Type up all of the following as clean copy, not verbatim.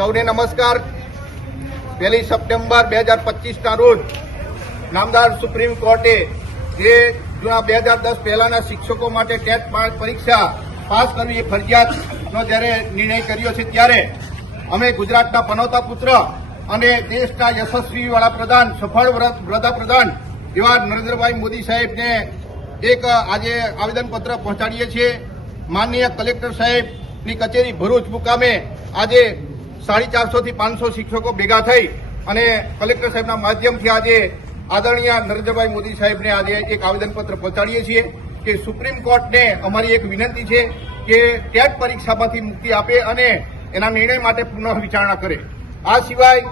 સૌને નમસ્કાર। 1 સપ્ટેમ્બર 2025ના રોજ નામદાર સુપ્રીમ કોર્ટે જે જૂના 2010 પહેલાના શિક્ષકો માટે ટેટ પરીક્ષા પાસ કરવી એ ફરજિયાતનો જ્યારે નિર્ણય કર્યો છે, ત્યારે અમે ગુજરાતના પનોતા પુત્ર અને દેશના યશસ્વી વડાપ્રધાન, સફળ વડાપ્રધાન એવા નરેન્દ્રભાઈ મોદી સાહેબને એક આજે આવેદનપત્ર પહોંચાડીએ છીએ। માનનીય કલેક્ટર સાહેબની કચેરી ભરૂચ મુકામે આજે 450 થી 500 શિક્ષકો ભેગા થઈ અને કલેક્ટર સાહેબના માધ્યમથી આજે આદરણીય નરેન્દ્રભાઈ મોદી સાહેબને આજે એક આવેદનપત્ર પહોંચાડીએ છીએ કે સુપ્રીમ કોર્ટને અમારી એક વિનંતી છે કે ટેટ પરીક્ષામાંથી મુક્તિ આપે અને એના નિર્ણય માટે પુનઃ વિચારણા કરે। આ સિવાય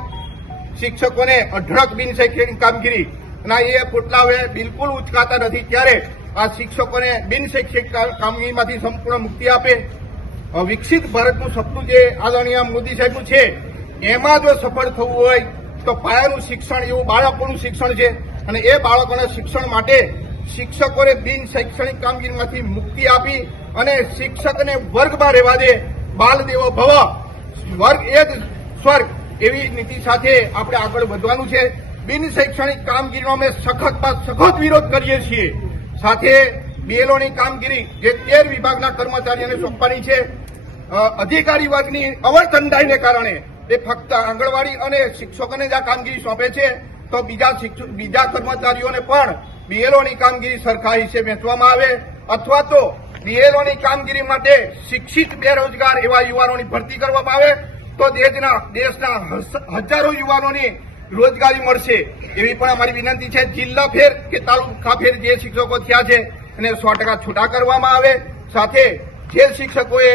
શિક્ષકોને અઢળક બિન શૈક્ષણિક કામગીરી ના એ પોટલા હવે બિલકુલ ઉચકાતા નથી, ત્યારે આ શિક્ષકોને બિન શૈક્ષણિક કામગીરીમાંથી સંપૂર્ણ મુક્તિ આપે। વિકસિત ભારતનું સપનું જે આદરણીય મોદી સાહેબનું છે, એમાં જો સફળ થવું હોય તો પાયાનું શિક્ષણ એવું બાળકોનું શિક્ષણ છે અને એ બાળકોના શિક્ષણ માટે શિક્ષકોને બિન શૈક્ષણિક કામગીરીમાંથી મુક્તિ આપી અને શિક્ષકને વર્ગમાં રહેવા દે। બાલ દેવો ભવ, વર્ગ એ જ સ્વર્ગ એવી નીતિ સાથે આપણે આગળ વધવાનું છે। બિન શૈક્ષણિક કામગીરીનો અમે સખત વિરોધ કરીએ છીએ। સાથે બીએલઓની કામગીરી જે 13 વિભાગના કર્મચારીઓને સોંપવાની છે, અધિકારી વર્ગની અવરચંડાઈને કારણે એ ફક્ત આંગણવાડી અને શિક્ષકોને જ આ કામગીરી સોંપે છે, તો બીજા કર્મચારીઓને પણ બીએલઓની કામગીરી સરખા હિસ્સે વહેંચવામાં આવે, અથવા તો બીએલઓની કામગીરી માટે શિક્ષિત બેરોજગાર એવા યુવાનોની ભરતી કરવામાં આવે તો દેશના હજારો યુવાનોની રોજગારી મળશે। એવી પણ અમારી વિનંતી છે। જિલ્લા ફેર કે તાલુકા ફેર જે શિક્ષકો થયા છે એને 100% છૂટા કરવામાં આવે। સાથે જે શિક્ષકોએ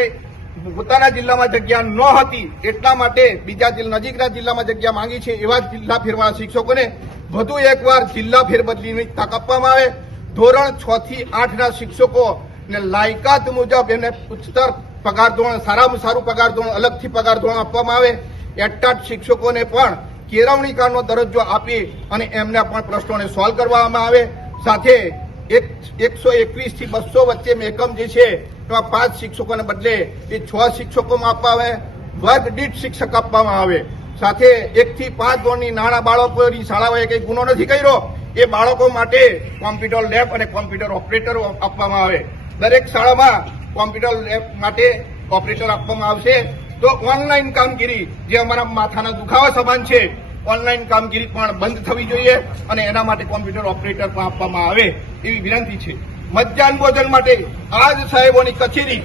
પોતાના જિલ્લામાં જગ્યા ન હતી એટલા માટે બીજા નજીકના જિલ્લામાં જગ્યા માંગી છે, એવા જિલ્લા ફેરવાળા શિક્ષકોને વધુ એકવાર જિલ્લા ફેરબદલીની તક આપવામાં આવે। ધોરણ 6 થી 8ના શિક્ષકોને લાયકાત મુજબ એને ઉચ્ચતર પગાર ધોરણ, સારામાં સારું પગાર ધોરણ, અલગથી પગાર ધોરણ આપવામાં આવે। એટાટ શિક્ષકોને પણ કેળવણીકારનો દરજ્જો આપી અને એમના પણ પ્રશ્નોને સોલ્વ કરવામાં આવે। સાથે 121 થી 200 વચ્ચે એકમ જે છે એમાં 5 શિક્ષકોને બદલે એ 6 શિક્ષકોમાં આપવામાં આવે, વર્ગ દીઠ શિક્ષક આપવામાં આવે। સાથે 1 થી 5 ધોરણની નાના બાળકોની શાળાઓએ કંઈ ગુનો નથી કર્યો એ બાળકો માટે કોમ્પ્યુટર લેબ અને કોમ્પ્યુટર ઓપરેટરો આપવામાં આવે। દરેક શાળામાં કોમ્પ્યુટર લેબ માટે ઓપરેટર આપવામાં આવશે। તો ઓનલાઈન કામગીરી જે અમારા માથાના દુખાવા સમાન છે, ઓનલાઈન કામગીરી પણ બંધ થવી જોઈએ અને એના માટે કોમ્પ્યુટર ઓપરેટર પણ આપવામાં આવે એવી વિનંતી છે। મધ્યાહન ભોજન માટે આજ સાહેબોની કચેરી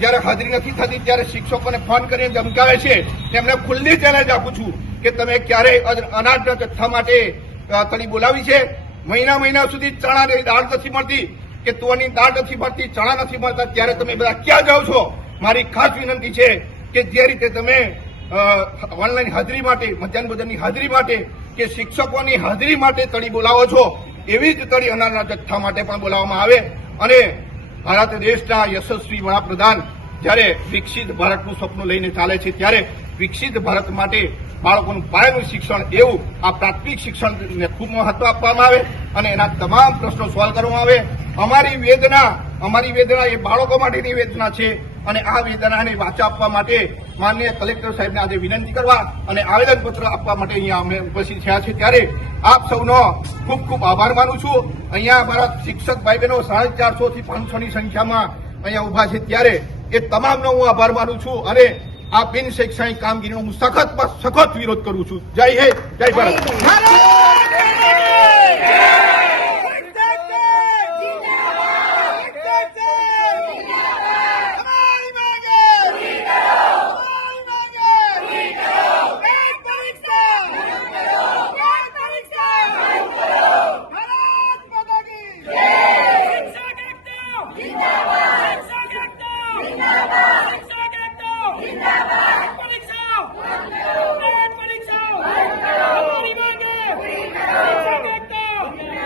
જ્યારે હાજરી નથી થતી ત્યારે શિક્ષકોને ફોન કરીને ધમકાવે છે। એમને ખુલ્લી ચેલેન્જ આપું છું કે તમે ક્યારેય અનાજના જથ્થા માટે તળી બોલાવી છે? મહિના સુધી ચણાની દાળ નથી મળતી કે તુવેરની દાળ નથી મળતી, ચણા નથી મળતા, ત્યારે તમે બધા ક્યાં જાઓ છો? મારી ખાસ વિનંતી છે કે જે રીતે તમે ઓનલાઈન હાજરી માટે, મધ્યાહન ભોજનની હાજરી માટે કે શિક્ષકોની હાજરી માટે તળી બોલાવો છો, એવી જ તળી અનાજના જથ્થા માટે પણ બોલાવવામાં આવે। અને ભારત દેશના યશસ્વી વડાપ્રધાન જ્યારે વિકસિત ભારતનું સપનું લઈને ચાલે છે, ત્યારે વિકસિત ભારત માટે બાળકોનું પાયાનું શિક્ષણ એવું આ પ્રાથમિક શિક્ષણને ખૂબ મહત્વ આપવામાં આવે અને એના તમામ પ્રશ્નો સોલ્વ કરવામાં આવે। અમારી વેદના એ બાળકો માટેની વેદના છે અને આ વેદનાને વાચા આપવા માટે માનનીય કલેક્ટર સાહેબને આજે વિનંતી કરવા અને આવેદનપત્ર આપવા માટે અહીંયા અમે ઉપસ્થિત થયા છે। ત્યારે આપ સૌનો ખૂબ ખૂબ આભાર માનું છું। અહીંયા અમારા શિક્ષક ભાઈ બહેનો 450 થી 500ની સંખ્યામાં અહીંયા ઉભા છે, ત્યારે એ તમામનો હું આભાર માનું છું અને આ બિન શૈક્ષણિક કામગીરીનો હું સખત વિરોધ કરું છું। જય હિન્દ, જય ભારત।